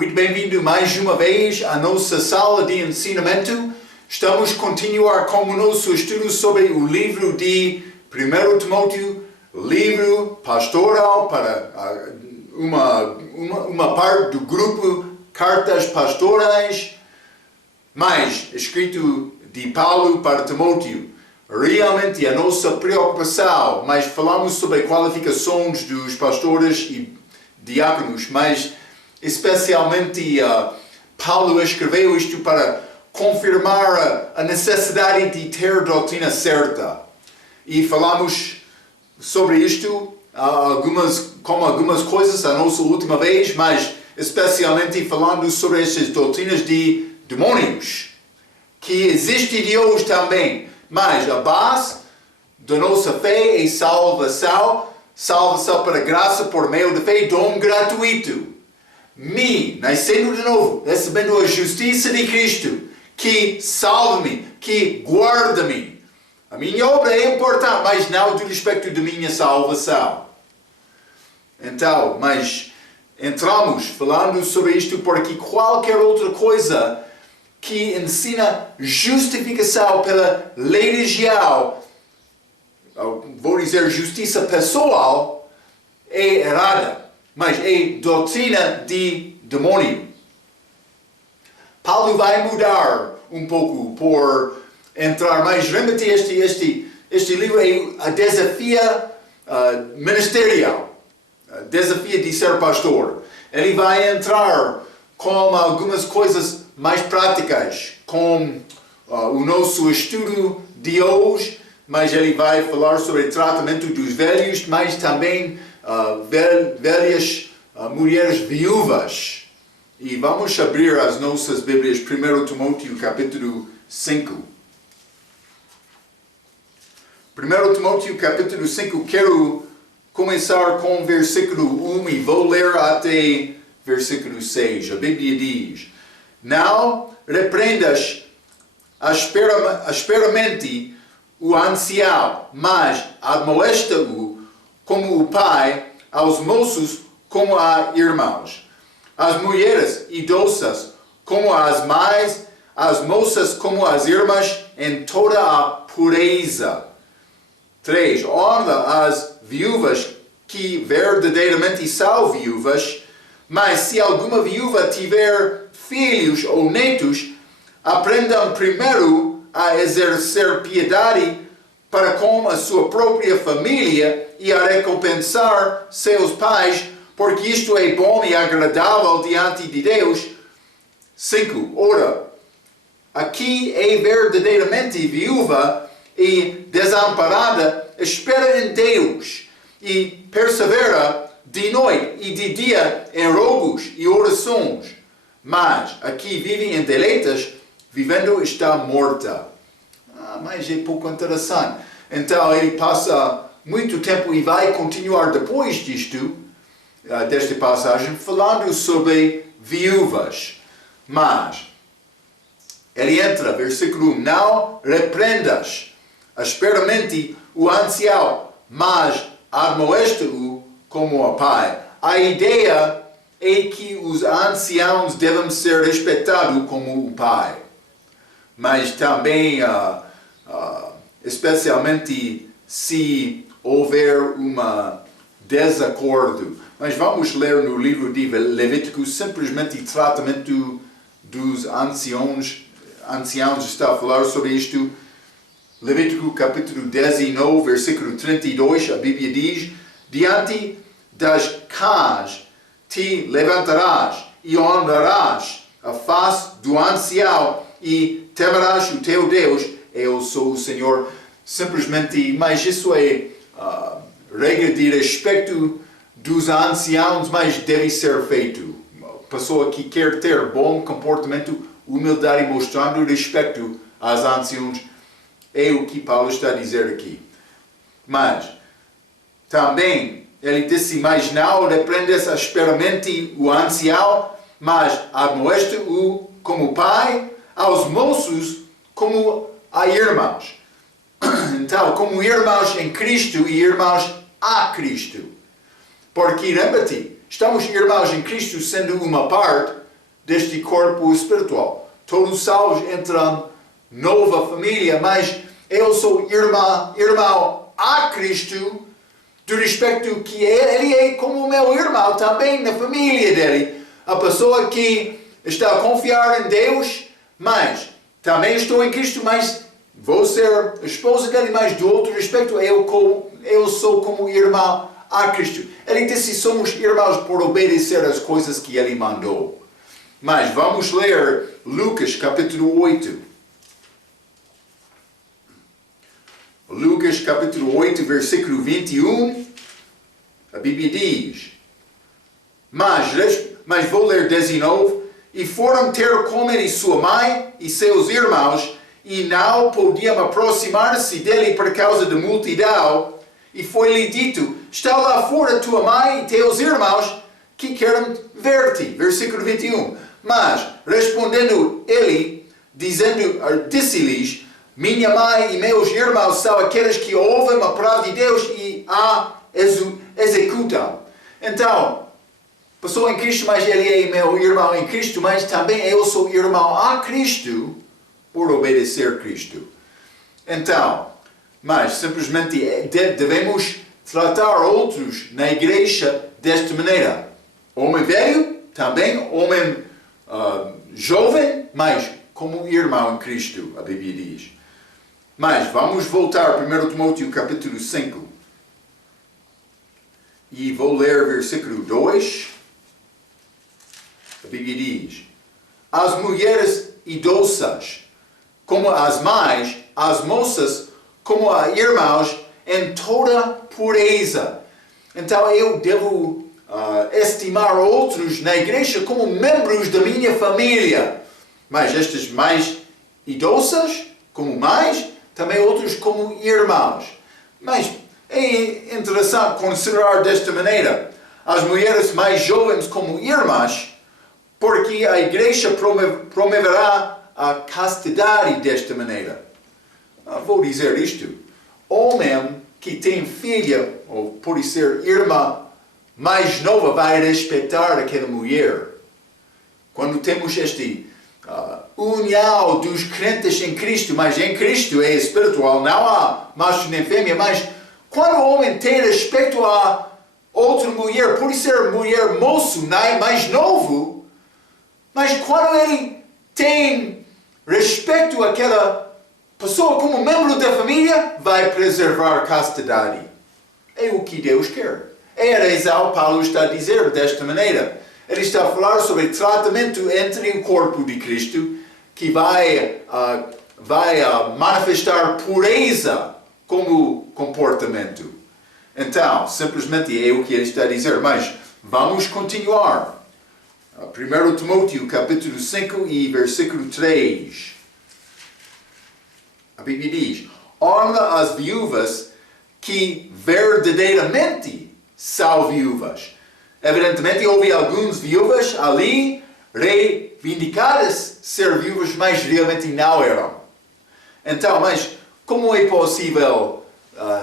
Muito bem-vindo mais uma vez à nossa sala de ensinamento. Estamos a continuar com o nosso estudo sobre o livro de 1 Timóteo, livro pastoral para uma parte do grupo Cartas Pastorais, mas escrito de Paulo para Timóteo. Realmente a nossa preocupação, mas falamos sobre qualificações dos pastores e diáconos, mas especialmente Paulo escreveu isto para confirmar a necessidade de ter doutrina certa. E falamos sobre isto com algumas coisas a nossa última vez, mas especialmente falando sobre essas doutrinas de demônios, que existe Deus também, mas a base da nossa fé é salvação para graça por meio da fé, dom gratuito. Nascendo de novo, recebendo a justiça de Cristo, que salva-me, que guarda-me. A minha obra é importante, mas não do respeito da minha salvação. Então, mas entramos falando sobre isto porque qualquer outra coisa que ensina justificação pela lei regial, vou dizer justiça pessoal, é errada, mas é doutrina de demônio. Paulo vai mudar um pouco por entrar mais. Realmente este livro é a desafio ministerial, desafio de ser pastor. Ele vai entrar com algumas coisas mais práticas, com o nosso estudo de hoje, mas ele vai falar sobre o tratamento dos velhos, mas também velhas mulheres viúvas. E vamos abrir as nossas Bíblias, 1 Timóteo capítulo 5. 1 Timóteo capítulo 5, quero começar com o versículo 1 e vou ler até versículo 6. A Bíblia diz: Não repreendas asperamente o ancião, mas admoesta-o como o pai, aos moços como a irmãos, as mulheres idosas como as mães, as moças como as irmãs, em toda a pureza. 3. Honra as viúvas que verdadeiramente são viúvas, mas se alguma viúva tiver filhos ou netos, aprendam primeiro a exercer piedade para com a sua própria família e a recompensar seus pais, porque isto é bom e agradável diante de Deus. 5. Ora, aqui é verdadeiramente viúva e desamparada, espera em Deus e persevera de noite e de dia em rogos e orações. Mas aqui vive em deleitas, vivendo está morta. Mas é pouco interessante. Então ele passa muito tempo e vai continuar depois disto, desta passagem, falando sobre viúvas. Mas ele entra, versículo 1, não repreendas asperamente o ancião, mas admoesta-o como a pai. A ideia é que os anciãos devem ser respeitados como o pai. Mas também, especialmente se houver um desacordo. Mas vamos ler no livro de Levítico simplesmente o tratamento dos anciãos está a falar sobre isto. Levítico capítulo 19, versículo 32, a Bíblia diz: Diante das cães te levantarás e honrarás a face do ancião e temerás o teu Deus, eu sou o Senhor. Simplesmente, mas isso é regra de respeito dos anciãos, mas deve ser feito. A pessoa que quer ter bom comportamento, humildade, mostrando respeito aos anciãos, é o que Paulo está a dizer aqui. Mas também ele disse: mas não repreendas asperamente o ancião, mas admoesta-o como pai, aos moços como a irmãos. Então, como irmãos em Cristo e irmãos a Cristo. Porque, lembra-te, estamos irmãos em Cristo sendo uma parte, deste corpo espiritual. Todos salvos entram nova família, mas eu sou irmão a Cristo, do respeito que ele é como meu irmão também na família dele. A pessoa que está a confiar em Deus, mas também estou em Cristo, mas vou ser esposa dele, mas do outro respeito eu sou como irmão a Cristo. Ele disse, somos irmãos por obedecer as coisas que ele mandou. Mas vamos ler Lucas capítulo 8. Lucas capítulo 8, versículo 21. A Bíblia diz, mas vou ler 19. E foram ter com ele sua mãe e seus irmãos, e não podiam aproximar-se dele por causa da multidão. E foi-lhe dito, está lá fora tua mãe e teus irmãos, que querem ver-te. Versículo 21. Mas, respondendo ele, disse-lhes, minha mãe e meus irmãos são aqueles que ouvem a palavra de Deus e a executam. Então, pessoa em Cristo, mas ele é meu irmão em Cristo, mas também eu sou irmão a Cristo por obedecer Cristo. Então, mas simplesmente devemos tratar outros na igreja desta maneira. Homem velho, também homem jovem, mas como irmão em Cristo, a Bíblia diz. Mas vamos voltar a 1 Timóteo capítulo 5. E vou ler versículo 2. A Bíblia diz, as mulheres idosas, como as mães, as moças, como as irmãos, em toda pureza. Então eu devo estimar outros na igreja como membros da minha família. Mas estas mais idosas, como mães, também outros como irmãos. Mas é interessante considerar desta maneira as mulheres mais jovens como irmãs, porque a igreja promoverá a castidade desta maneira. Vou dizer isto. Homem que tem filha, ou pode ser irmã mais nova, vai respeitar aquela mulher. Quando temos este união dos crentes em Cristo, mas em Cristo é espiritual, não há macho nem fêmea, mas quando o homem tem respeito a outra mulher, pode ser mulher moço, mais novo, mas quando ele tem respeito àquela pessoa como membro da família, vai preservar a castidade. É o que Deus quer. É a razão Paulo está a dizer desta maneira. Ele está a falar sobre tratamento entre o corpo de Cristo, que vai manifestar pureza como comportamento. Então, simplesmente é o que ele está a dizer. Mas vamos continuar. 1 Timóteo capítulo 5 e versículo 3. A Bíblia diz, honra as viúvas que verdadeiramente são viúvas. Evidentemente, houve algumas viúvas ali reivindicadas ser viúvas, mas realmente não eram. Então, mas como é possível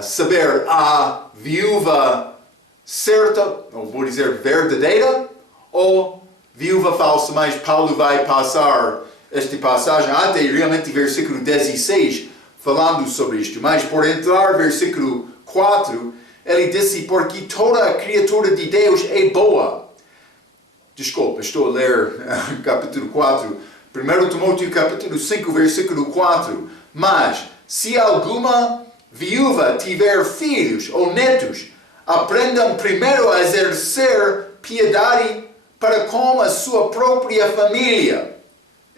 saber a viúva certa, ou vou dizer verdadeira, ou viúva falsa? Mas Paulo vai passar esta passagem até realmente versículo 16, falando sobre isto. Mas por entrar versículo 4, ele disse, porque toda a criatura de Deus é boa. Desculpa, estou a ler capítulo 4. 1 Timóteo capítulo 5, versículo 4. Mas, se alguma viúva tiver filhos ou netos, aprendam primeiro a exercer piedade para com a sua própria família.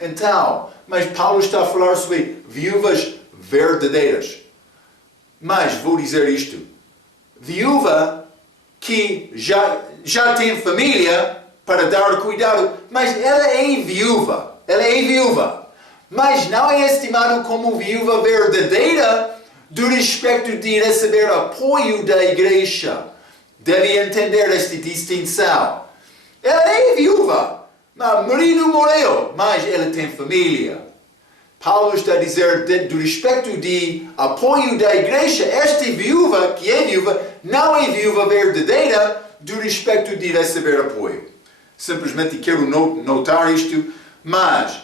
Então, mas Paulo está a falar sobre viúvas verdadeiras. Mas vou dizer isto. Viúva que já tem família para dar cuidado, mas ela é viúva. Mas não é estimado como viúva verdadeira do respeito de receber apoio da igreja. Deve entender esta distinção. Ela é viúva, mas marido morreu, mas ela tem família. Paulo está a dizer do respeito de apoio da igreja, esta viúva, que é viúva, não é viúva verdadeira do respeito de receber apoio. simplesmente quero notar isto, mas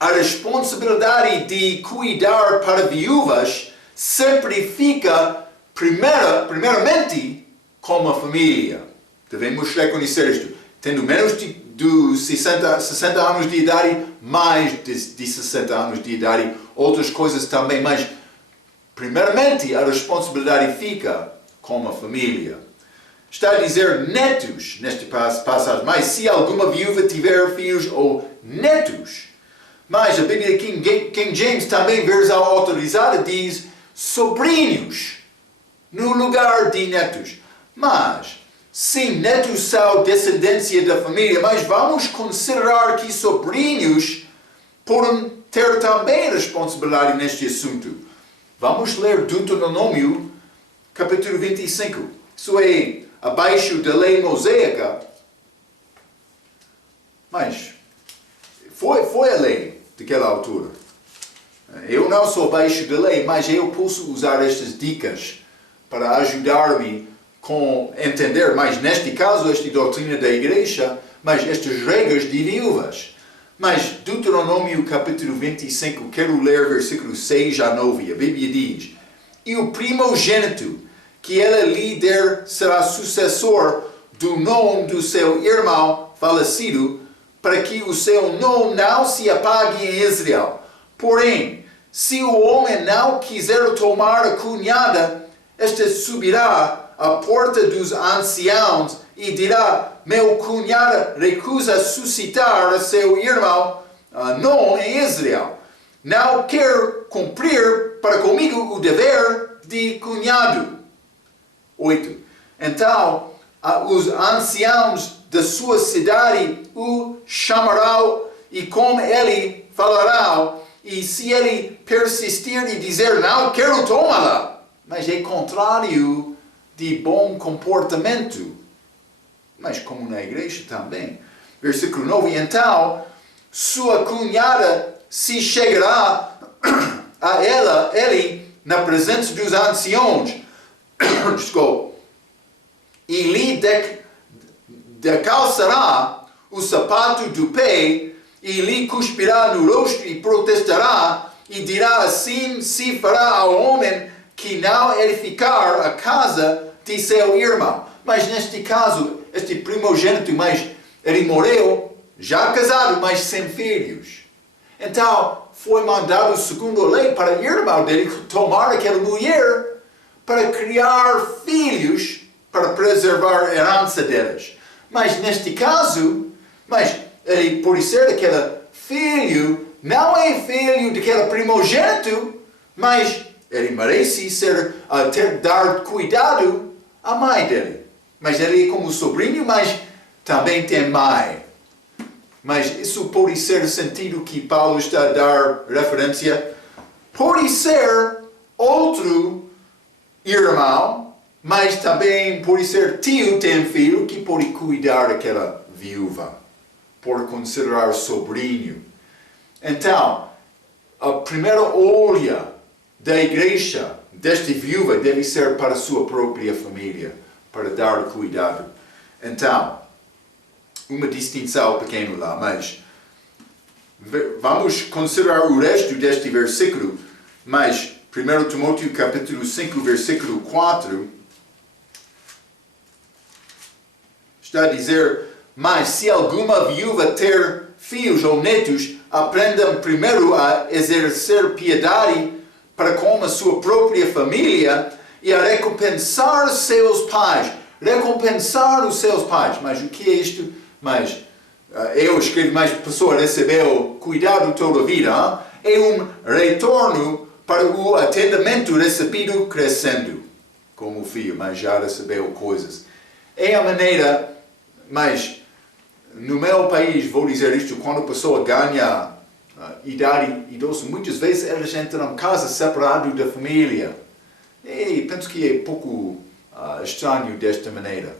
a responsabilidade de cuidar para viúvas sempre fica, primeiramente, com a família. Devemos reconhecer isto. Tendo menos de 60 anos de idade, mais de 60 anos de idade, outras coisas também, mas primeiramente a responsabilidade fica com a família. Está a dizer netos neste passagem, mas se alguma viúva tiver filhos ou netos, mas a Bíblia King James também, versão autorizada, diz sobrinhos no lugar de netos. Mas, sim, netos são descendência da família, mas vamos considerar que sobrinhos podem ter também responsabilidade neste assunto. Vamos ler Deuteronômio, capítulo 25. Isso é abaixo da lei mosaica, mas foi a lei daquela altura. Eu não sou abaixo da lei, mas eu posso usar estas dicas para ajudar-me com entender, mas neste caso, esta doutrina da igreja, mas estas regras de viúvas. Mas Deuteronômio capítulo 25, quero ler versículos 6 a 9. A Bíblia diz: E o primogênito que ela lhe der será sucessor do nome do seu irmão falecido, para que o seu nome não se apague em Israel. Porém, se o homem não quiser tomar a cunhada, esta subirá à porta dos anciãos e dirá: meu cunhado recusa suscitar a seu irmão nome em Israel. Não quer cumprir para comigo o dever de cunhado. 8. Então, os anciãos da sua cidade o chamarão e com ele falarão, e se ele persistir e dizer não quero tomá-la, mas é contrário de bom comportamento, mas como na igreja também. Versículo 9, então sua cunhada se chegará a ele na presença dos anciãos, e lhe decalçará o sapato do pé, e lhe cuspirá no rosto e protestará, e dirá: assim se fará ao homem que não edificar a casa de seu irmão. Mas neste caso, este primogênito, mas ele morreu, já casado, mas sem filhos. Então, foi mandado segundo a lei para o irmão dele tomar aquela mulher para criar filhos, para preservar a herança deles. Mas neste caso, ele, por ser aquele filho, não é filho daquele primogênito, mas ele merece dar cuidado à mãe dele. Mas ele é como sobrinho, mas também tem mãe. Mas isso pode ser o sentido que Paulo está a dar referência. Pode ser outro irmão, mas também pode ser tio tem filho que pode cuidar daquela viúva, por considerar sobrinho. Então, a primeira olha da igreja desta viúva deve ser para a sua própria família, para dar cuidado. Então, uma distinção pequena lá, mas vamos considerar o resto deste versículo. Mas 1 Timóteo capítulo 5, versículo 4, está a dizer: mas se alguma viúva ter filhos ou netos, aprendam primeiro a exercer piedade para com a sua própria família e a recompensar seus pais. Recompensar os seus pais. Mas o que é isto? Mas eu escrevo, mas a pessoa recebeu cuidado toda a vida. É um retorno para o atendimento recebido crescendo como filho, mas já recebeu coisas. É a maneira, mas no meu país, vou dizer isto, quando a pessoa ganha idade idosa, muitas vezes eles entram em casa separado da família. E penso que é pouco estranho desta maneira.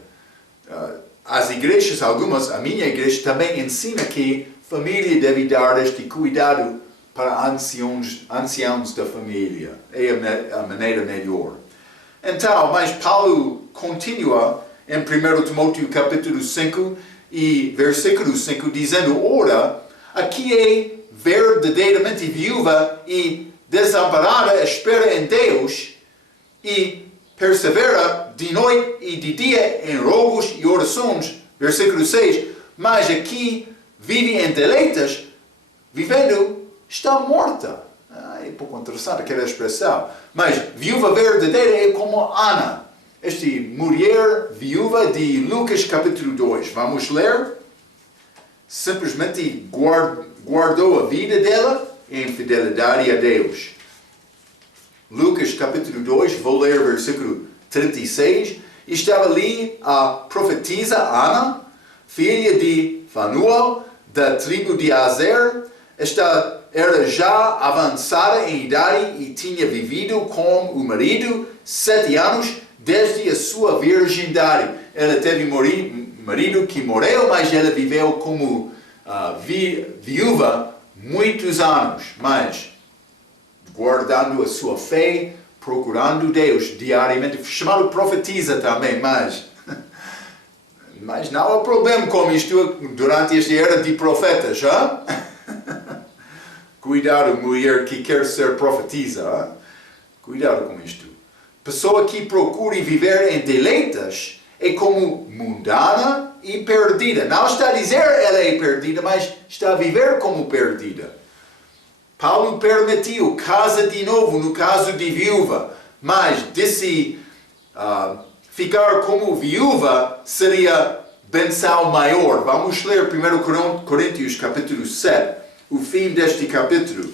As igrejas, algumas, a minha igreja também ensina que a família deve dar este cuidado para anciãos da família. É a maneira melhor. Então, mas Paulo continua em 1 Timóteo capítulo 5, e versículo 5, dizendo, ora, aqui é verdadeiramente viúva e desamparada, espera em Deus e persevera de noite e de dia em rogos e orações. Versículo 6, mas aqui vive em deleitas, vivendo, está morta. É um pouco interessante aquela expressão. Mas viúva verdadeira é como Ana, esta mulher viúva de Lucas capítulo 2. Vamos ler. Simplesmente guardou a vida dela em fidelidade a Deus. Lucas capítulo 2, vou ler o versículo 36. Estava ali a profetisa Ana, filha de Fanuel, da tribo de Aser. Esta era já avançada em idade e tinha vivido com o marido 7 anos desde a sua virgindade. Ela teve marido que morreu, mas ela viveu como viúva muitos anos, mas guardando a sua fé, procurando Deus diariamente, chamado profetisa também, mas não há problema com isto durante esta era de profetas, já? Cuidado, mulher que quer ser profetisa, cuidado com isto. Pessoa que procura viver em deleitas é como mundana e perdida. Não está a dizer ela é perdida, mas está a viver como perdida. Paulo permitiu casa de novo no caso de viúva, mas disse ficar como viúva seria benção maior. Vamos ler 1 Coríntios capítulo 7, o fim deste capítulo.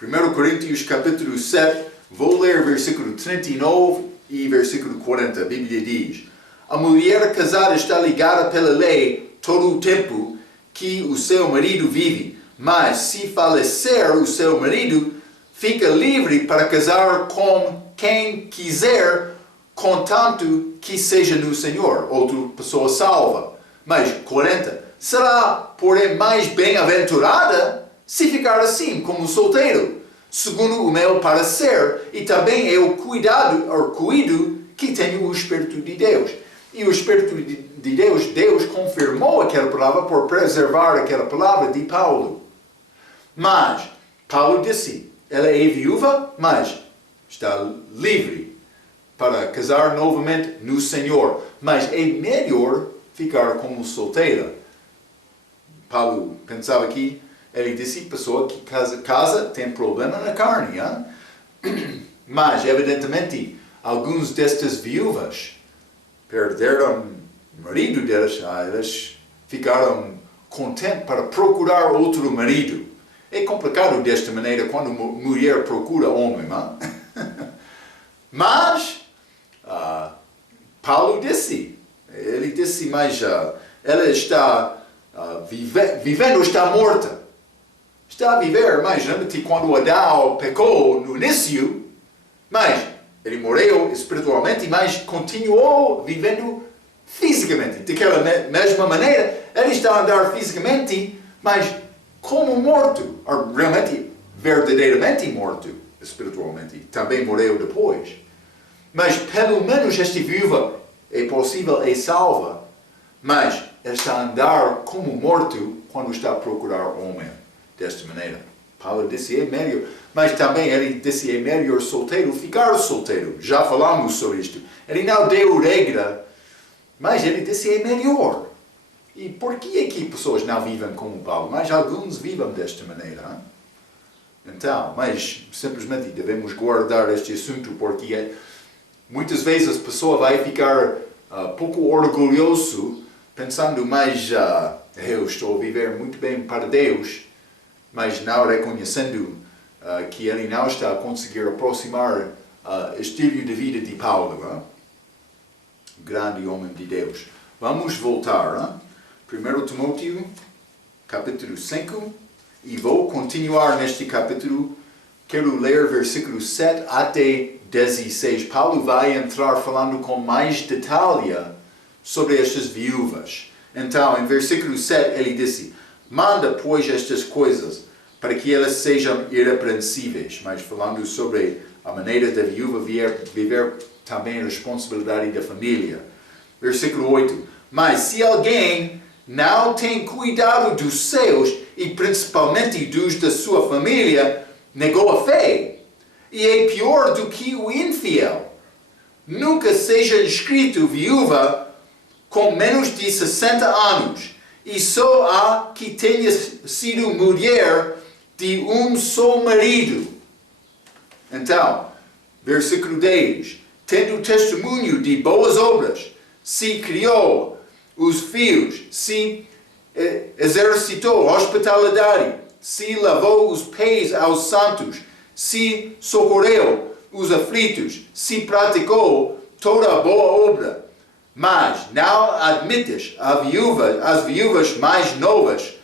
1 Coríntios capítulo 7, vou ler versículo 39 e versículo 40. A Bíblia diz, a mulher casada está ligada pela lei todo o tempo que o seu marido vive, mas se falecer o seu marido, fica livre para casar com quem quiser, contanto que seja no Senhor, outra pessoa salva. Mas 40, será, porém, mais bem-aventurada se ficar assim como solteiro, segundo o meu parecer, e também eu cuido que tenho o Espírito de Deus. E o Espírito de Deus confirmou aquela palavra por preservar aquela palavra de Paulo. Mas, Paulo disse, ela é viúva, mas está livre para casar novamente no Senhor. Mas é melhor ficar como solteira. Paulo pensava que ele disse, pessoa que casa tem problema na carne. Hein? Mas, evidentemente, alguns destas viúvas perderam o marido delas, elas ficaram contentes para procurar outro marido. É complicado desta maneira quando mulher procura homem. Mas, Paulo disse, mas ela está vivendo, está morta. Está a viver, mas lembra-te quando Adão pecou no início, mas ele morreu espiritualmente, mas continuou vivendo fisicamente. Daquela mesma maneira, ele está a andar fisicamente, mas como morto, ou realmente, verdadeiramente morto espiritualmente. Também morreu depois. Mas pelo menos esta viúva é possível, é salva, mas está a andar como morto quando está a procurar homem. Desta maneira. Paulo disse, é melhor, mas também ele disse, é melhor solteiro ficar solteiro. Já falamos sobre isto. Ele não deu regra, mas ele disse, é melhor. E por que é que pessoas não vivem como Paulo? Mas alguns vivem desta maneira. Hein? Então, mas simplesmente devemos guardar este assunto, porque muitas vezes a pessoa vai ficar pouco orgulhoso, pensando, mas eu estou a viver muito bem para Deus, mas não reconhecendo que ele não está a conseguir aproximar o estilo de vida de Paulo. Grande homem de Deus. Vamos voltar. 1 Timóteo, capítulo 5, e vou continuar neste capítulo. Quero ler versículos 7 até 16. Paulo vai entrar falando com mais detalhe sobre estas viúvas. Então, em versículo 7, ele disse, manda, pois, estas coisas, para que elas sejam irrepreensíveis. Mas falando sobre a maneira da viúva viver também a responsabilidade da família. Versículo 8. Mas se alguém não tem cuidado dos seus, e principalmente dos da sua família, negou a fé. E é pior do que o infiel. Nunca seja inscrito viúva com menos de 60 anos, e só há que tenha sido mulher de um só marido. Então, versículo 10. Tendo testemunho de boas obras, se criou os filhos, se exercitou hospitalidade, se lavou os pés aos santos, se socorreu os aflitos, se praticou toda a boa obra. Mas não admites as viúvas mais novas,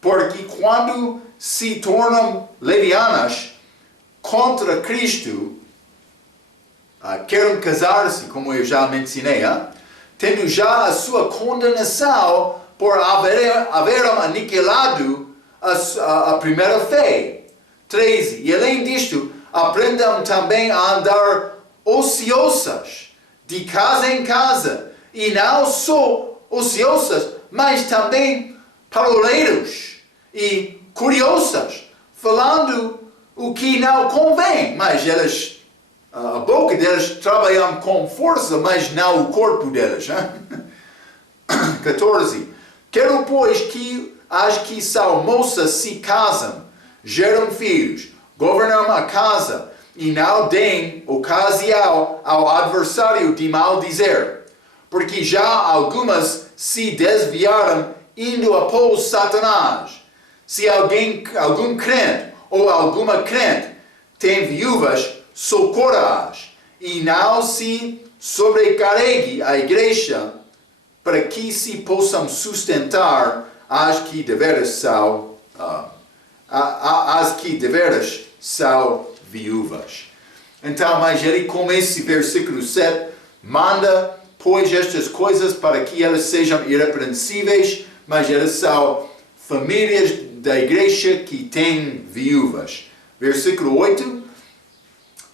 porque quando se tornam levianas contra Cristo, querem casar-se, como eu já mencionei, tendo já a sua condenação por haverem aniquilado a primeira fé. 13. E além disto, aprendam também a andar ociosas, de casa em casa, e não só ociosas, mas também paroleiros e curiosas, falando o que não convém, mas a boca delas trabalham com força, mas não o corpo delas. 14. Quero, pois, que as que são moças se casam, geram filhos, governam a casa, e não deem ocasião ao adversário de maldizer, porque já algumas se desviaram indo após Satanás. Se algum crente ou alguma crente tem viúvas, socorra-as, e não se sobrecarregue a igreja, para que se possam sustentar as que deveras são viúvas. Então, mas ele começa esse versículo 7, manda, pois, estas coisas para que elas sejam irrepreensíveis, mas elas são famílias da igreja que têm viúvas. Versículo 8,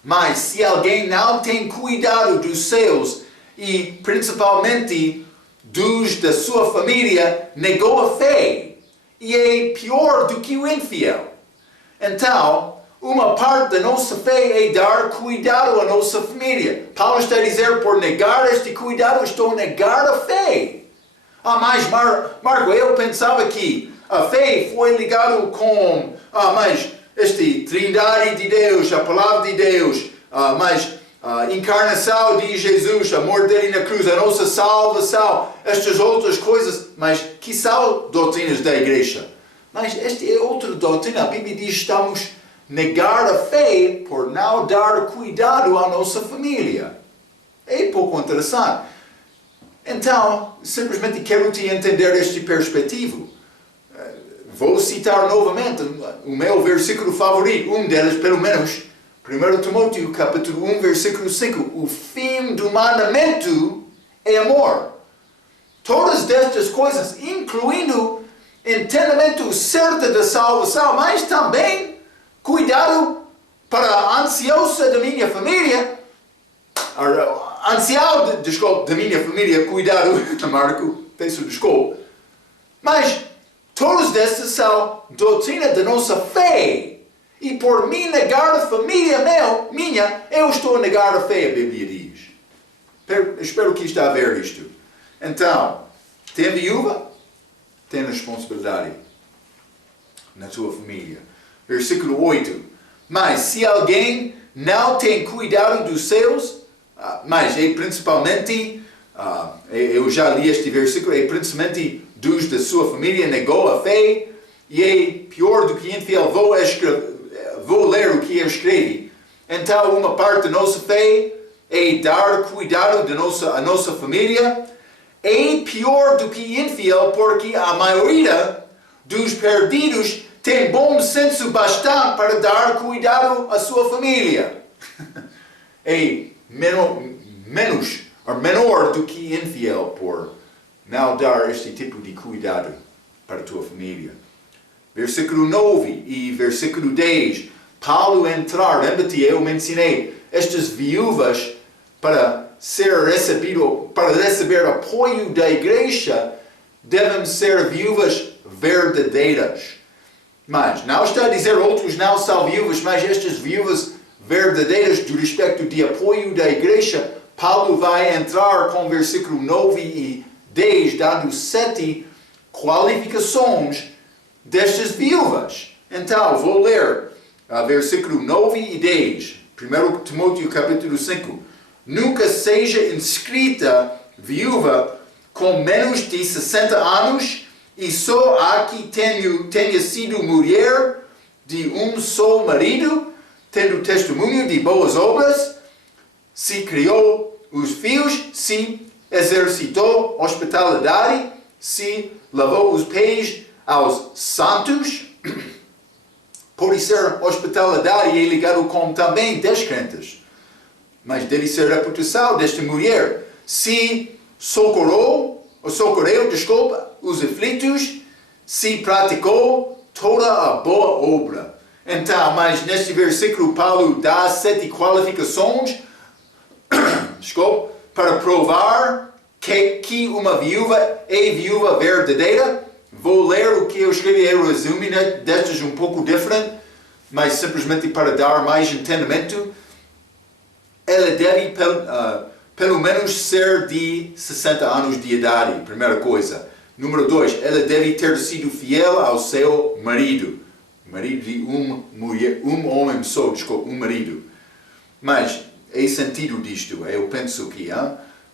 mas se alguém não tem cuidado dos seus, e principalmente dos da sua família, negou a fé, e é pior do que o infiel. Então, uma parte da nossa fé é dar cuidado à nossa família. Paulo está a dizer, por negar este cuidado, estou a negar a fé. Mas Marco, eu pensava que a fé foi ligada com, mas esta trindade de Deus, a palavra de Deus, mas a encarnação de Jesus, a morte dele na cruz, a nossa salvação, estas outras coisas, mas que são doutrinas da igreja. Mas esta é outra doutrina. A Bíblia diz que estamos negar a fé por não dar cuidado à nossa família. É pouco interessante. Então, simplesmente quero te entender este perspectiva. Vou citar novamente o meu versículo favorito, um deles pelo menos, 1 Timóteo capítulo 1, versículo 5. O fim do mandamento é amor. Todas estas coisas, incluindo entendimento certo da salvação, mas também cuidado para a ansiosa da minha família, ancião, da minha família, cuidado, Marco, peço desculpa. Mas todas estas são doutrina da nossa fé. E por mim negar a família minha, eu estou a negar a fé, a Bíblia diz. Espero que está a ver isto. Então, tem viúva, tem responsabilidade na sua família. Versículo 8. Mas se alguém não tem cuidado dos seus, mas é principalmente, eu já li este versículo, é principalmente dos da sua família, negou a fé, e é pior do que infiel. Vou ler o que ele escreve. Então, uma parte da nossa fé é dar cuidado à nossa família. É pior do que infiel, porque a maioria dos perdidos tem bom senso bastante para dar cuidado à sua família. É menor do que infiel por não dar este tipo de cuidado para a tua família. Versículo 9 e versículo 10. Paulo entrar, lembra-te, eu mencionei estas viúvas para receber apoio da igreja, devem ser viúvas verdadeiras. Mas não está a dizer outros não são viúvas, mas estas viúvas verdadeiras, do respeito de apoio da igreja, Paulo vai entrar com versículo 9 e 10, dando 7 qualificações destas viúvas. Então, vou ler versículo 9 e 10. 1 Timóteo capítulo 5. Nunca seja inscrita viúva com menos de 60 anos e só há que tenha sido mulher de um só marido, tendo testemunho de boas obras, se criou os filhos, se exercitou hospitalidade, se lavou os pés aos santos. Pode ser hospitalidade é ligado com também descrentes, mas deve ser a reputação desta mulher. Se socorreu, os aflitos, se praticou toda a boa obra. Então, mas neste versículo Paulo dá 7 qualificações para provar que uma viúva é viúva verdadeira. Vou ler o que eu escrevi, é o resumo destas um pouco diferente, mas simplesmente para dar mais entendimento. Ela deve pelo menos ser de 60 anos de idade, primeira coisa. Número 2, ela deve ter sido fiel ao seu marido. Marido de um homem só, um marido. Mas é sentido disto, eu penso que.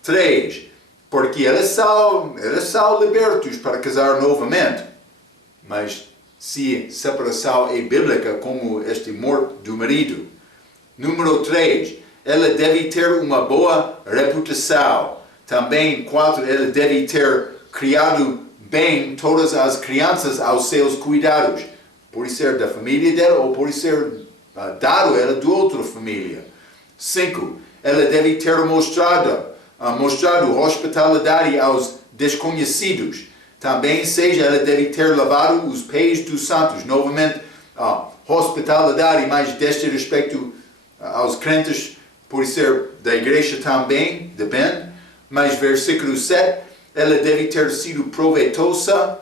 3, porque eles são libertos para casar novamente. Mas se separação é bíblica, como este morte do marido. Número 3, ela deve ter uma boa reputação. Também 4, ela deve ter criado bem todas as crianças aos seus cuidados. Pode ser da família dela ou pode ser dado ela de outra família. 5, ela deve ter mostrado hospitalidade aos desconhecidos. Também 6, ela deve ter lavado os pés dos santos. Novamente, hospitalidade, mas deste respeito aos crentes, pode ser da igreja também, depende. Mas versículo 7, ela deve ter sido proveitosa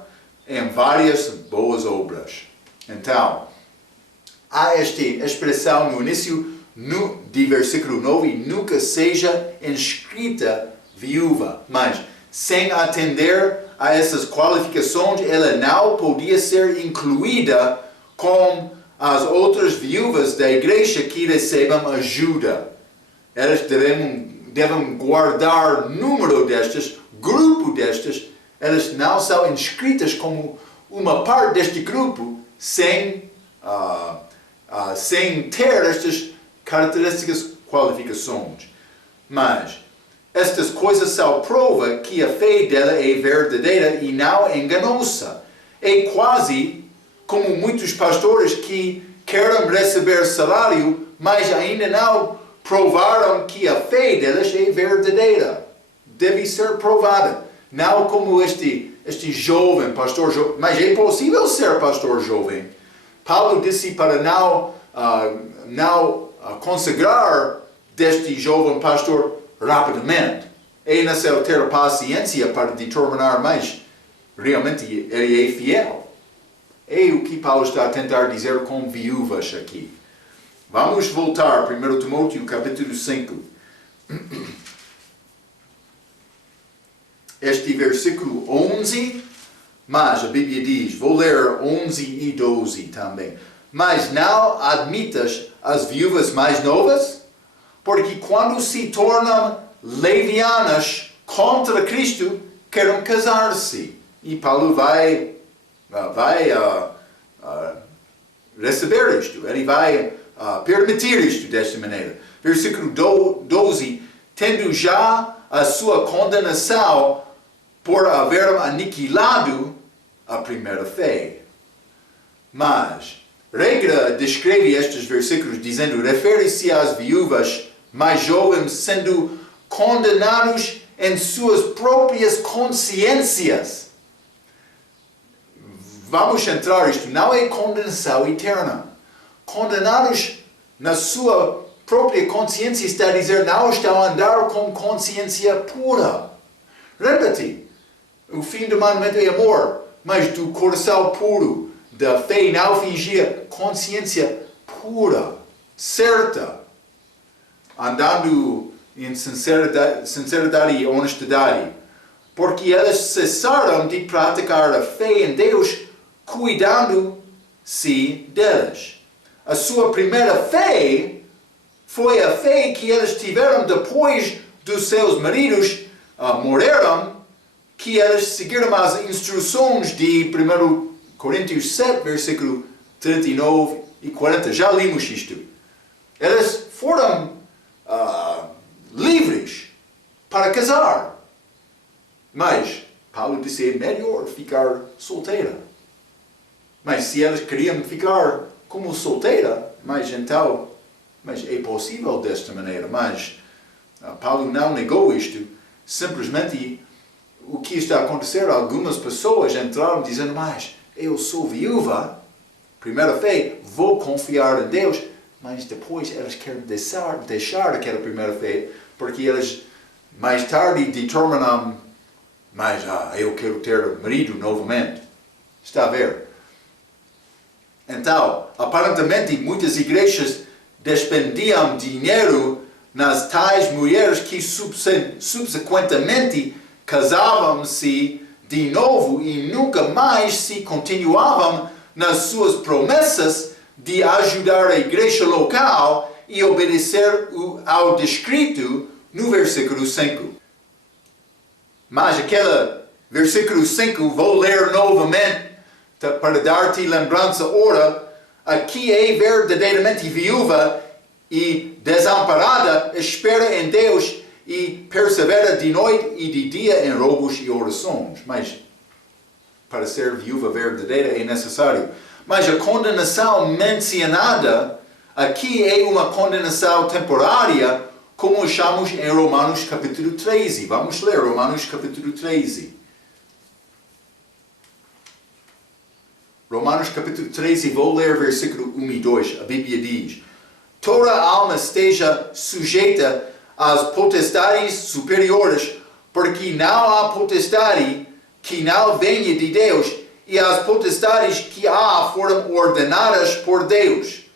em várias boas obras. Então, há esta expressão no início de versículo 9, nunca seja inscrita viúva. Mas, sem atender a essas qualificações, ela não podia ser incluída com as outras viúvas da igreja que recebem ajuda. Elas devem guardar número destas, grupo destas. Elas não são inscritas como uma parte deste grupo sem ter estas características, qualificações. Mas estas coisas são prova que a fé dela é verdadeira e não enganosa. É quase como muitos pastores que querem receber salário, mas ainda não provaram que a fé delas é verdadeira. Deve ser provada. Não como este jovem, pastor jovem. Mas é possível ser pastor jovem. Paulo disse para não consagrar deste jovem pastor rapidamente. É necessário ter paciência para determinar, mas realmente ele é fiel. É o que Paulo está a tentar dizer com viúvas aqui. Vamos voltar, 1 Timóteo capítulo 5. Este versículo 11, mas a Bíblia diz, vou ler 11 e 12 também. Mas não admitas as viúvas mais novas, porque quando se tornam levianas contra Cristo, querem casar-se. E Paulo vai receber isto, ele vai permitir isto desta maneira. Versículo 12, tendo já a sua condenação por haver aniquilado a primeira fé. Mas regra descreve estes versículos dizendo, refere-se às viúvas mais jovens sendo condenados em suas próprias consciências. Vamos entrar isto, não é condenação eterna. Condenados na sua própria consciência está a dizer, não está a andar com consciência pura. Lembra-te, o fim do mandamento é amor, mas do coração puro, da fé não fingir, consciência pura, certa, andando em sinceridade e honestidade, porque elas cessaram de praticar a fé em Deus, cuidando-se delas. A sua primeira fé foi a fé que elas tiveram depois dos seus maridos morreram, que elas seguiram as instruções de 1 Coríntios 7, versículo 39 e 40. Já limos isto. Elas foram livres para casar. Mas Paulo disse, é melhor ficar solteira. Mas se elas queriam ficar como solteira, mas é possível desta maneira. Mas Paulo não negou isto. Simplesmente, o que está a acontecer, algumas pessoas entraram dizendo, mas eu sou viúva, primeira fé, vou confiar em Deus, mas depois elas querem deixar aquela primeira fé, porque elas mais tarde determinam, mas eu quero ter marido novamente. Está a ver? Então, aparentemente, muitas igrejas despendiam dinheiro nas tais mulheres que subsequentemente casavam-se de novo e nunca mais se continuavam nas suas promessas de ajudar a igreja local e obedecer ao descrito no versículo 5. Mas aquele versículo 5, vou ler novamente para dar-te lembrança. Ora, aqui é verdadeiramente viúva e desamparada, espera em Deus e persevera de noite e de dia em rogos e orações. Mas para ser viúva verdadeira é necessário. Mas a condenação mencionada aqui é uma condenação temporária, como achamos em Romanos capítulo 13. Vamos ler Romanos capítulo 13. Romanos capítulo 13, vou ler versículo 1 e 2. A Bíblia diz, toda alma esteja sujeita às potestades superiores, porque não há potestade que não venha de Deus, e as potestades que há foram ordenadas por Deus.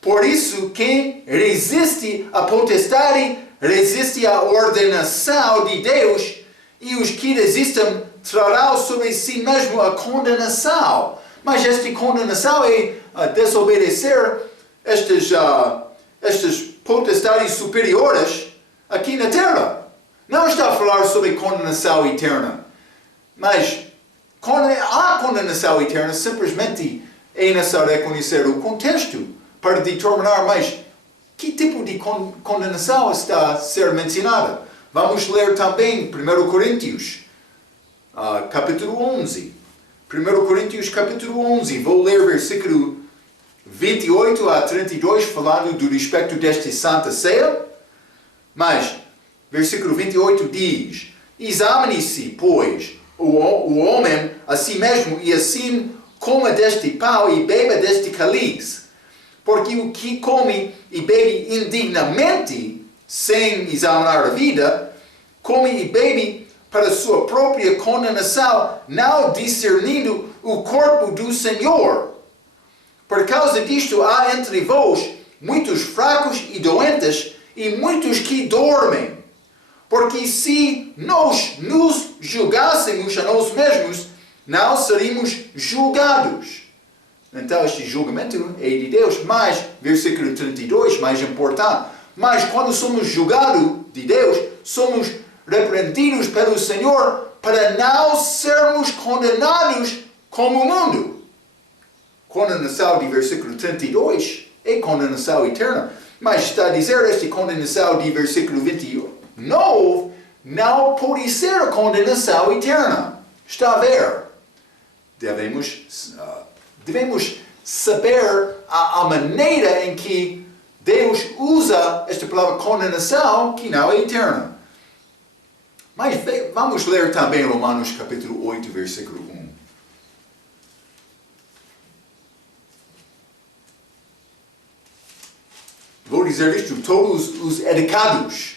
Por isso, quem resiste à potestade, resiste à ordenação de Deus, e os que resistem trarão sobre si mesmo a condenação. Mas esta condenação é desobedecer estas potestades superiores aqui na terra. Não está a falar sobre condenação eterna. Mas a condenação eterna simplesmente é necessário reconhecer o contexto para determinar mais que tipo de condenação está a ser mencionada. Vamos ler também 1 Coríntios, capítulo 11. 1 Coríntios, capítulo 11. Vou ler versículo 28 a 32, falando do respeito desta Santa Ceia. Mas, versículo 28 diz, examine-se, pois, o homem a si mesmo, e assim coma deste pão e beba deste cálice. Porque o que come e bebe indignamente, sem examinar a vida, come e bebe para sua própria condenação, não discernindo o corpo do Senhor. Por causa disto há entre vós muitos fracos e doentes, e muitos que dormem. Porque se nós nos julgássemos a nós mesmos, não seríamos julgados. Então este julgamento é de Deus. Mas, versículo 32, mais importante, mas quando somos julgados de Deus, somos repreendidos pelo Senhor para não sermos condenados como o mundo. Condenação de versículo 32 é condenação eterna. Mas está a dizer esta condenação de versículo 29 não pode ser a condenação eterna. Está a ver? Devemos saber a maneira em que Deus usa esta palavra condenação que não é eterna. Mas vamos ler também Romanos capítulo 8, versículo 1. vou dizer isto, todos os educados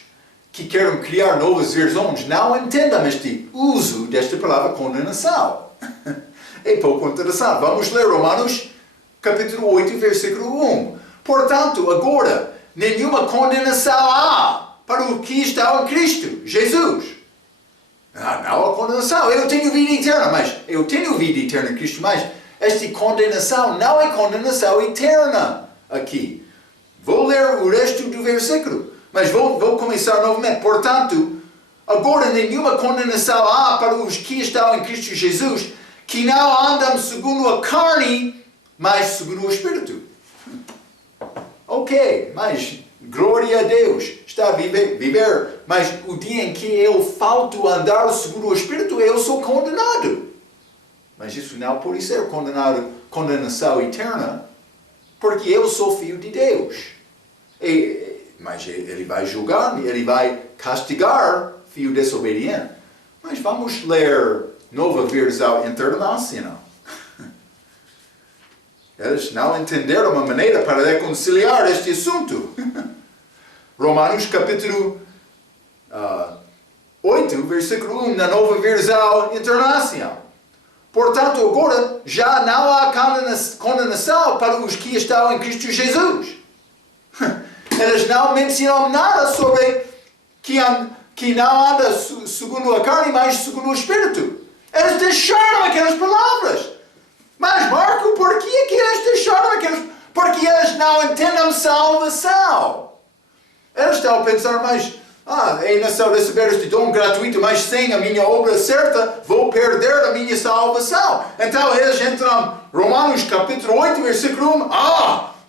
que querem criar novas versões não entendam este uso desta palavra condenação. É pouco interessante. Vamos ler Romanos capítulo 8, versículo 1. Portanto, agora, nenhuma condenação há para o que está em Cristo, Jesus. Não há condenação. Eu tenho vida eterna, mas eu tenho vida eterna em Cristo, mas esta condenação não é condenação eterna aqui. Vou ler o resto do versículo, mas vou começar novamente. Portanto, agora nenhuma condenação há para os que estão em Cristo Jesus, que não andam segundo a carne, mas segundo o Espírito. Ok, mas glória a Deus, está a viver, mas o dia em que eu falto andar segundo o Espírito, eu sou condenado. Mas isso não pode ser condenação eterna, porque eu sou filho de Deus. Mas ele vai julgar-me, ele vai castigar filho desobediente. Mas vamos ler nova versão internacional. Eles não entenderam uma maneira para reconciliar este assunto. Romanos capítulo 8, versículo 1, na nova versão internacional. Portanto, agora já não há condenação para os que estão em Cristo Jesus. Eles não mencionam nada sobre que não anda segundo a carne, mas segundo o Espírito. Eles deixaram aquelas palavras. Mas, Marco, por que eles deixaram aquelas? Porque eles não entendem salvação. Eles estão a pensar, mas é necessário receber este dom gratuito, mas sem a minha obra certa, vou perder a minha salvação. Então eles entram em Romanos capítulo 8, versículo 1.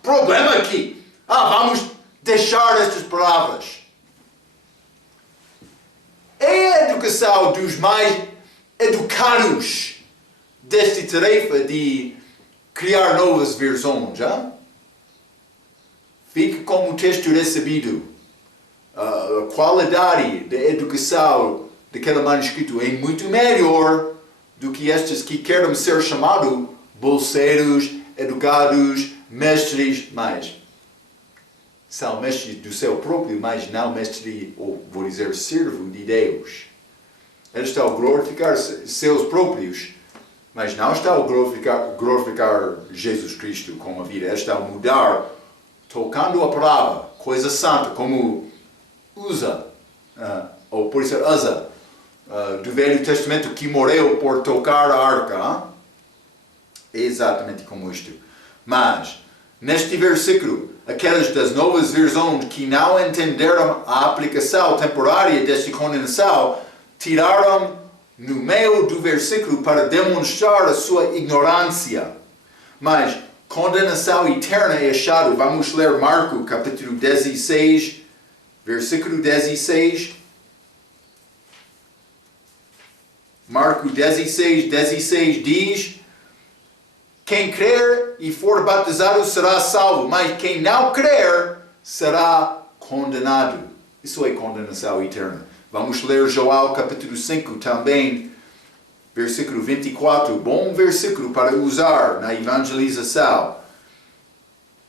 Problema aqui. Vamos deixar estas palavras. É a educação dos mais educados desta tarefa de criar novas versões. Fica como o texto recebido. A qualidade da educação daquele manuscrito é muito melhor do que estes que querem ser chamados bolseiros, educados, mestres, mas são mestres do seu próprio, mas não mestres, ou vou dizer, servo de Deus. Eles estão a glorificar seus próprios, mas não estão a glorificar Jesus Cristo com a vida. Eles estão a mudar, tocando a palavra, coisa santa, como Usa, ou por isso Uza, do Velho Testamento, que morreu por tocar a arca. É exatamente como isto. Mas, neste versículo, aqueles das novas versões que não entenderam a aplicação temporária desta condenação, tiraram no meio do versículo para demonstrar a sua ignorância. Mas, condenação eterna é achado. Vamos ler Marcos capítulo 16, versículo 16. Marcos 16, 16 diz: quem crer e for batizado será salvo, mas quem não crer será condenado. Isso é condenação eterna. Vamos ler Joel capítulo 5 também, versículo 24. Bom versículo para usar na evangelização.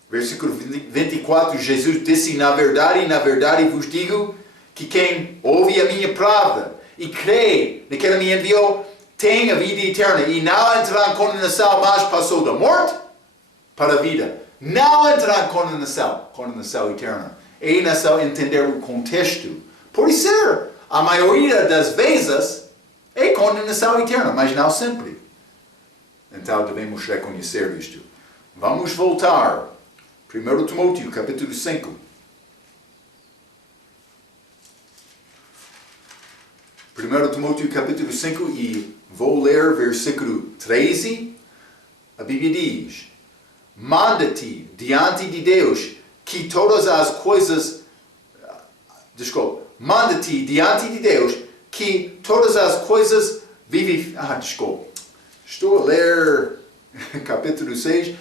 Versículo 24, Jesus disse: na verdade vos digo, que quem ouve a minha palavra e crê naquele que me enviou, tem a vida eterna e não entrará em condenação, mas passou da morte para a vida. Não entrará em condenação eterna. É necessário entender o contexto. Pode ser, a maioria das vezes, é condenação eterna, mas não sempre. Então devemos reconhecer isto. Vamos voltar. 1 Timóteo, capítulo 5. 1 Timóteo, capítulo 5, e vou ler versículo 13. A Bíblia diz: manda-te diante de Deus que todas as coisas... Manda-te diante de Deus que todas as coisas vivem... Estou a ler capítulo 6...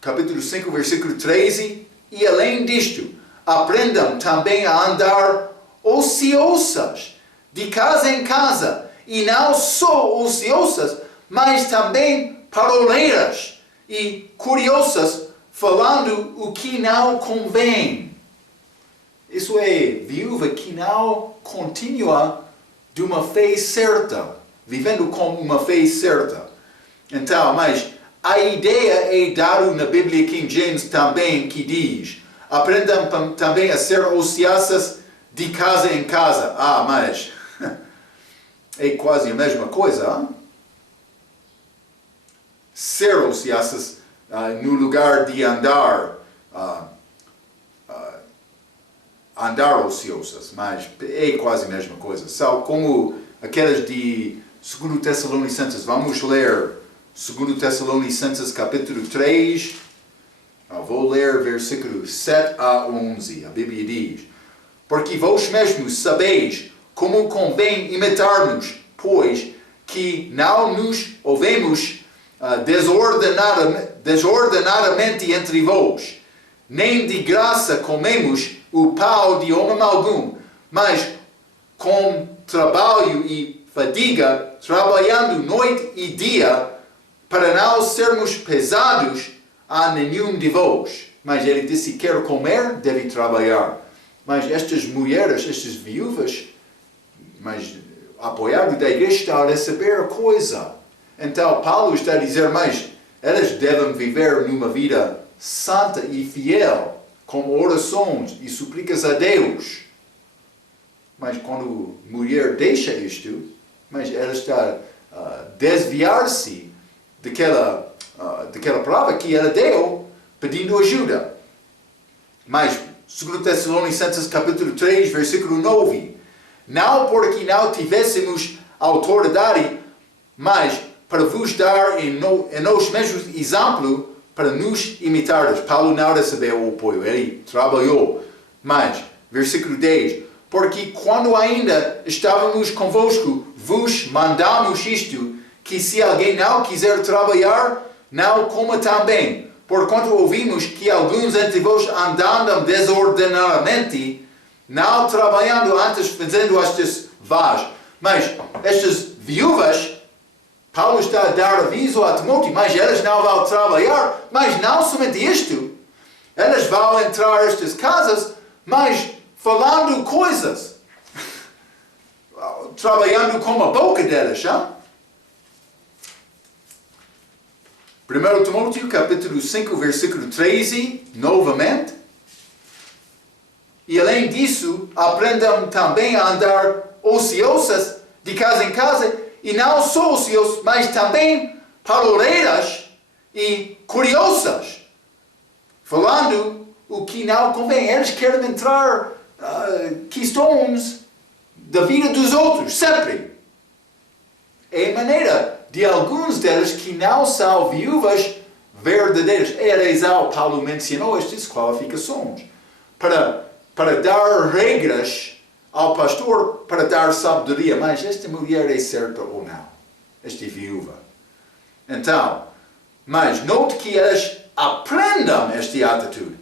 Capítulo 5, versículo 13. E além disto, aprendam também a andar ociosas, de casa em casa, e não só ociosas, mas também paroleiras e curiosas, falando o que não convém. Isso é, viúva que não continua de uma fé certa, vivendo com uma fé certa. Então, mas a ideia é dada na Bíblia King James também, que diz: aprendam também a ser ociosas de casa em casa. Mas é quase a mesma coisa. Hein? Ser ociosas no lugar de andar ociosas, mas é quase a mesma coisa. Só como aquelas de 2 Tessalonicenses. Vamos ler 2 Tessalonicenses capítulo 3. Vou ler versículos 7 a 11. A Bíblia diz: porque vós mesmos sabeis como convém imitar-nos, pois que não nos ouvemos desordenadamente entre vós, nem de graça comemos o pão de homem algum, mas com trabalho e fadiga, trabalhando noite e dia, para não sermos pesados a nenhum de vós. Mas ele disse: quer comer, deve trabalhar. Mas estas mulheres, estas viúvas, mas apoiado da igreja, está a receber coisa. Então Paulo está a dizer: mas elas devem viver numa vida santa e fiel, com orações e súplicas a Deus. Mas quando a mulher deixa isto, mas ela está a desviar-se daquela palavra que ela deu, pedindo ajuda. Mas 2 Tessalonicenses capítulo 3, versículo 9. Não porque não tivéssemos autoridade, mas para vos dar em nós mesmos exemplo para nos imitar. Paulo não recebeu o apoio, ele trabalhou. Mas, versículo 10. Porque quando ainda estávamos convosco, vos mandamos isto, que se alguém não quiser trabalhar, não coma também. Porquanto ouvimos que alguns entre vós andam desordenadamente, não trabalhando, antes fazendo estas vás. Mas estas viúvas, Paulo está a dar aviso a Timóteo, mas elas não vão trabalhar. Mas não somente isto, elas vão entrar nestas casas, mas falando coisas, trabalhando com a boca delas. Hein? 1 Timóteo capítulo 5, versículo 13, novamente. E além disso, aprendam também a andar ociosas de casa em casa, e não só ociosos, mas também paroleiras e curiosas, falando o que não convém. Eles querem entrar questões da vida dos outros, sempre. É a maneira de alguns deles que não são viúvas verdadeiras. É a razão Paulo mencionou estas qualificações. Para dar regras ao pastor, para dar sabedoria. Mas esta mulher é certa ou não? Esta viúva. Então, mas note que elas aprendam esta atitude.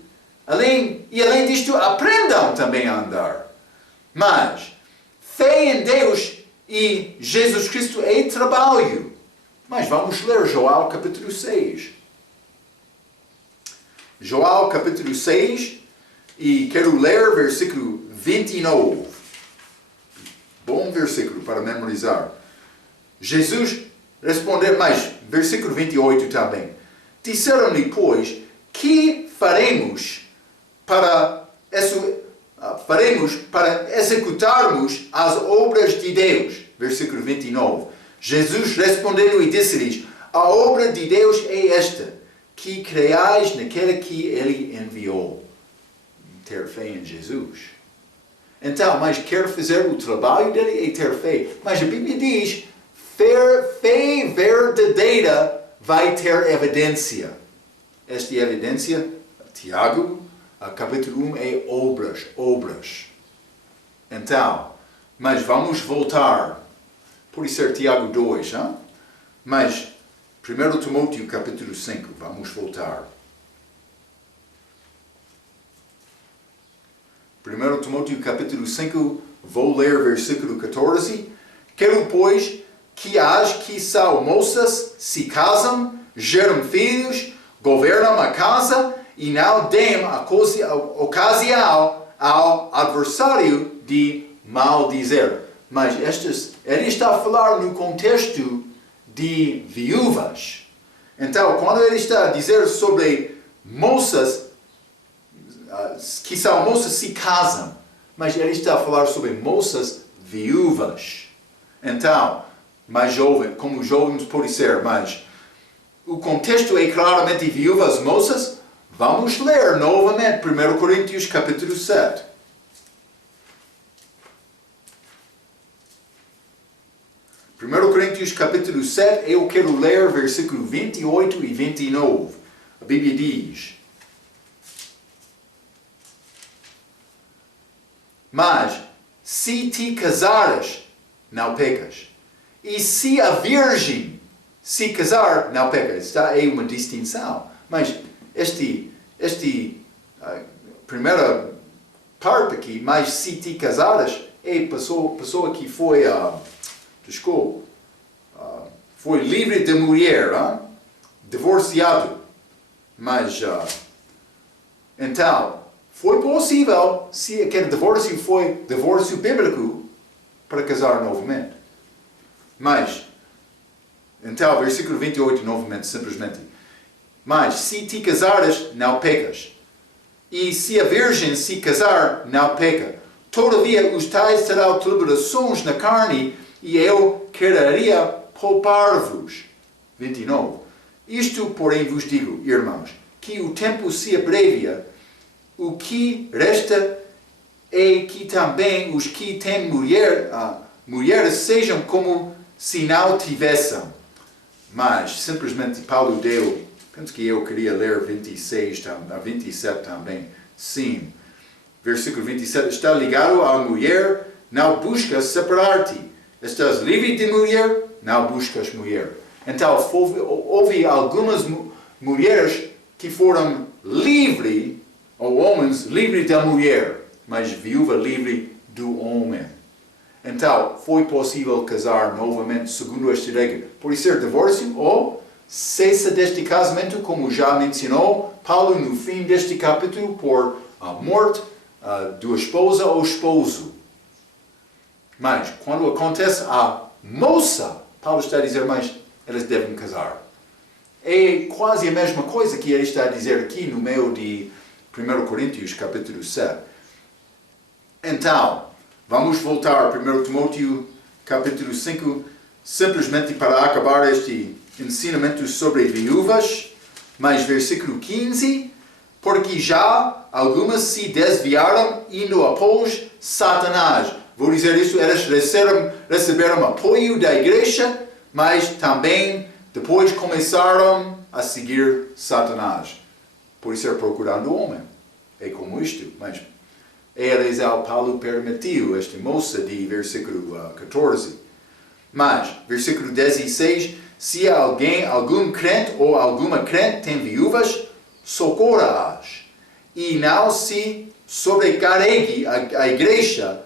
Além disto, aprendam também a andar. Mas fé em Deus e Jesus Cristo é trabalho. Mas vamos ler João capítulo 6. João capítulo 6, e quero ler versículo 29. Bom versículo para memorizar. Jesus respondeu, mas versículo 28 também. Disseram-lhe, pois, que faremos para executarmos as obras de Deus? Versículo 29. Jesus respondeu e disse-lhes: a obra de Deus é esta, que creais naquele que Ele enviou. Ter fé em Jesus. Então, mas quer fazer o trabalho dele é ter fé. Mas a Bíblia diz, fé verdadeira vai ter evidência. Esta evidência, Tiago, capítulo 1, é obras. Então, mas vamos voltar. Por isso é Tiago 2, hein? Mas 1 Timóteo capítulo 5, vamos voltar. 1 Timóteo capítulo 5, vou ler versículo 14. Quero, pois, que as que são moças se casam, geram filhos, governam a casa e não dêem ocasião ao adversário de maldizer. Mas ele está a falar no contexto de viúvas. Então, quando ele está a dizer sobre moças, que são moças se casam, mas ele está a falar sobre moças viúvas. Então, mais jovem, como jovens pode ser, mas o contexto é claramente viúvas moças. Vamos ler novamente 1 Coríntios capítulo 7. 1 Coríntios capítulo 7, eu quero ler versículo 28 e 29. A Bíblia diz: mas se te casares, não pecas. E se a virgem se casar, não pecas. Esta é uma distinção. Mas primeira parte aqui, mas se te casares, é pessoa que foi foi livre de mulher, divorciado. Mas, então, foi possível, se aquele divórcio foi divórcio bíblico, para casar novamente. Mas, então, versículo 28, novamente, simplesmente. Mas, se te casares, não pecas. E se a virgem se casar, não peca. Todavia, os tais terão tribulações na carne, e eu quereria poupar-vos. 29. Isto, porém, vos digo, irmãos, que o tempo se abrevia. O que resta é que também os que têm mulheres sejam como se não tivessem. Mas, simplesmente, Paulo deu, penso que eu queria ler 27 também. Sim. Versículo 27, está ligado à mulher, não buscas separar-te. Estás livre de mulher, não buscas mulher. Então, houve algumas mulheres que foram livres, ou homens livres da mulher, mas viúva livre do homem. Então, foi possível casar novamente segundo esta regra. Pode ser divórcio ou cessa deste casamento, como já mencionou Paulo no fim deste capítulo, por a morte do esposa ou esposo. Mas, quando acontece a moça, Paulo está a dizer, mas elas devem casar. É quase a mesma coisa que ele está a dizer aqui no meio de 1 Coríntios, capítulo 7. Então, vamos voltar a 1 Timóteo, capítulo 5, simplesmente para acabar este ensinamento sobre viúvas. Mas, versículo 15, porque já algumas se desviaram indo após Satanás. Vou dizer isso, elas receberam apoio da igreja, mas também depois começaram a seguir Satanás. Por ser procurando o homem. É como isto. Mas Paulo permitiu esta moça de versículo 14. Mas, versículo 16, se algum crente ou alguma crente tem viúvas, socorra-as. E não se sobrecarregue a igreja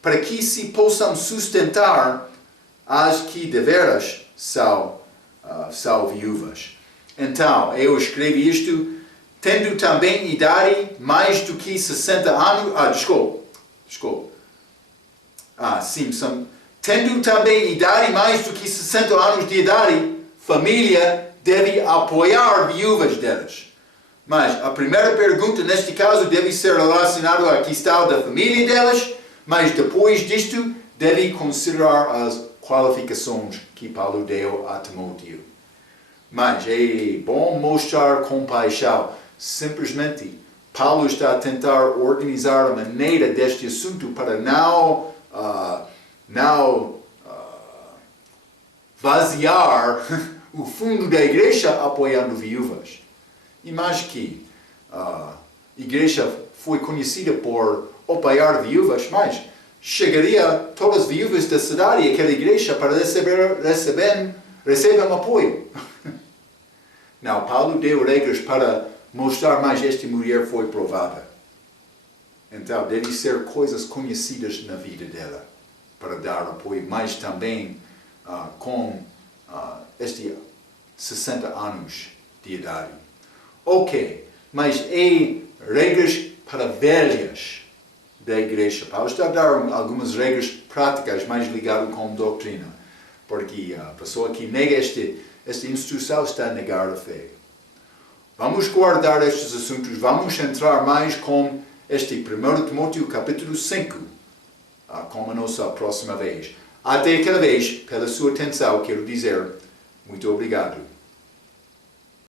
para que se possam sustentar as que deveras são viúvas. Então, eu escrevi isto, tendo também idade mais do que 60 anos... Tendo também idade mais do que 60 anos de idade, família deve apoiar viúvas delas. Mas a primeira pergunta, neste caso, deve ser relacionada à questão da família delas, mas depois disto, deve considerar as qualificações que Paulo deu a Timóteo. Mas é bom mostrar compaixão. Simplesmente, Paulo está a tentar organizar a maneira deste assunto para não vaziar o fundo da igreja apoiando viúvas. E mais que a igreja foi conhecida por apoiar viúvas, mas chegaria todas as viúvas da cidade e aquela igreja para receber apoio. Não, Paulo deu regras para mostrar mais esta mulher foi provada. Então, deve ser coisas conhecidas na vida dela para dar apoio, mas também com estes 60 anos de idade. Ok, mas é regras para velhas da igreja. Paulo está a dar algumas regras práticas mais ligadas com doutrina, porque a pessoa que nega esta instrução está a negar a fé. Vamos guardar estes assuntos, vamos entrar mais com este 1 Timóteo capítulo 5, como a nossa próxima vez. Até aquela vez, pela sua atenção, quero dizer muito obrigado.